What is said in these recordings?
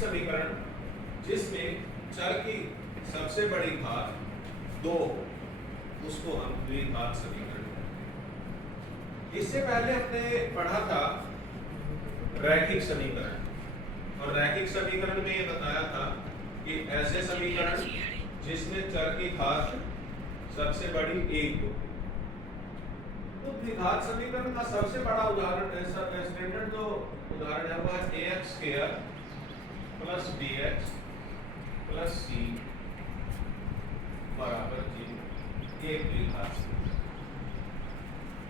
समीकरण जिसमें चर की सबसे बड़ी घात 2, उसको हम द्विघात समीकरण कहते हैं। इससे पहले हमने पढ़ा था रैखिक समीकरण, और रैखिक समीकरण में ये बताया था कि ऐसे समीकरण जिसमें चर की घात सबसे बड़ी 1 हो। तो द्विघात समीकरण का सबसे बड़ा उदाहरण, स्टैंडर्ड जो उदाहरण है वो है ax square plus bx plus c बराबर 0, एक द्विघात,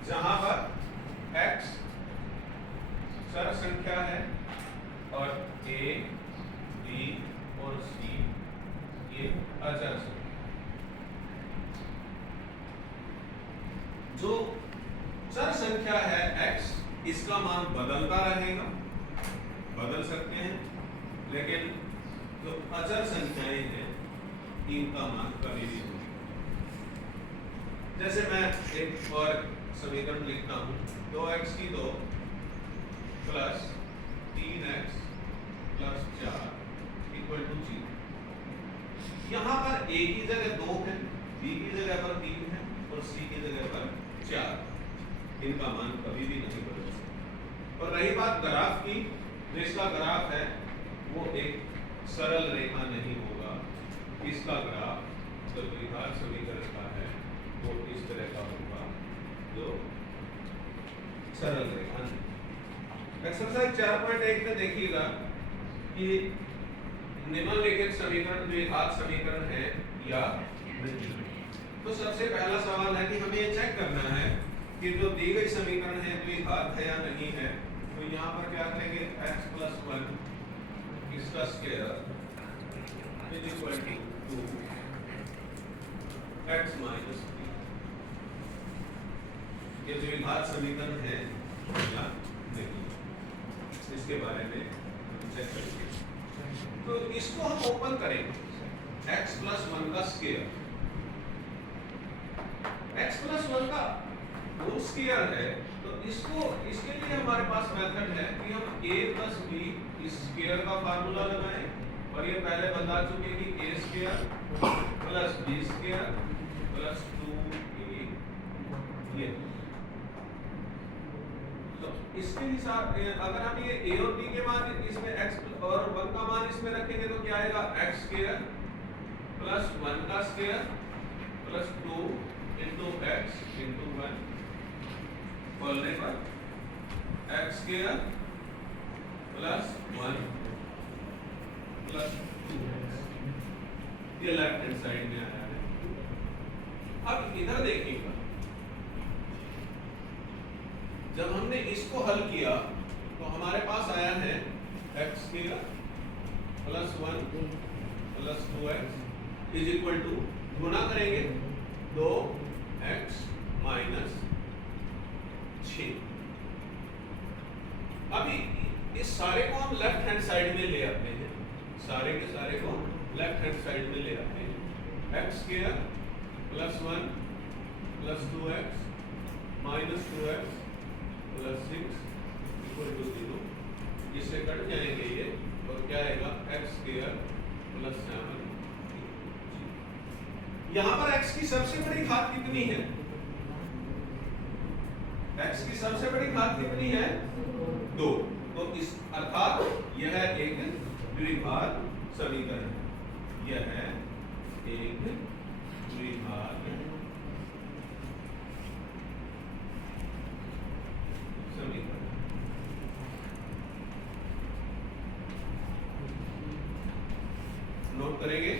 जहां पर x चर संख्या है और a, b और c ये अचर संख्या। जो चर संख्या है x, इसका मान बदलता रहेगा, बदल सकते हैं, लेकिन जो अचर संख्याएं हैं इनका मान कभी भी नहीं। जैसे मैं एक और समीकरण लिखता हूं, 2x की 2 plus 3x plus 4 equal to 0। यहां पर a की जगह 2 है, b की जगह पर 3 है और c की जगह पर 4। इनका मान कभी भी नहीं बदल सकता। और रही बात ग्राफ की, तो इसका ग्राफ है वो एक सरल रेखा नहीं होगा। इसका ग्राफ जो द्विघात समीकरण का है वो इस तरह का होगा, जो सरल रेखा नहीं। एक्सरसाइज 4.1 में देखिएगा कि निम्नलिखित समीकरण द्विघात समीकरण है या नहीं। तो सबसे पहला सवाल है कि हमें ये चेक करना है कि जो दी गई समीकरण है द्विघात है या नहीं है। तो यहाँ पर क्या करेंगे, x प्लस 1 इसका square is equal to 2x minus 3। ये द्विघात समीकरण है या नहीं, इसके बारे में चेक करेंगे। तो इसको हम ओपन करेंगे, x प्लस 1 का स्क्वायर, x प्लस 1 का होल स्क्वायर है। तो इसको, इसके लिए हमारे पास मेथड है कि हम a प्लस b इस स्क्वायर का फार्मूला लगाएं, और ये पहले बता चुके कि a square plus b square plus 2a, ये। तो इसके हिसाब अगर हम ये a और b के मान इसमें x और 1 का मान इसमें रखेंगे तो क्या आएगा, x स्क्वायर प्लस 1 का square plus 2 into x into 1 बोलने पर x square plus 1 plus 2x, ये लेफ्ट हैंड साइड में आया है। अब इधर देखिएगा, जब हमने इसको हल किया तो हमारे पास आया है x square plus 1 plus 2x is equal to, गुणा करेंगे 2x माइनस 6। अभी इस सारे को हम लेफ्ट हैंड साइड में ले आते हैं, सारे के सारे को लेफ्ट हैंड साइड में ले आते हैं। x square plus 1 plus 2x minus 2x plus 6 equal to 0। इससे कट जाएंगे ये, और क्या आएगा, x स्क्वायर प्लस 7। यहां पर x की सबसे बड़ी घात कितनी है, x की सबसे बड़ी घात कितनी है, 2। तो इस अर्थात यह है एक द्विघात समीकरण, यह है एक द्विघात समीकरण। नोट करेंगे।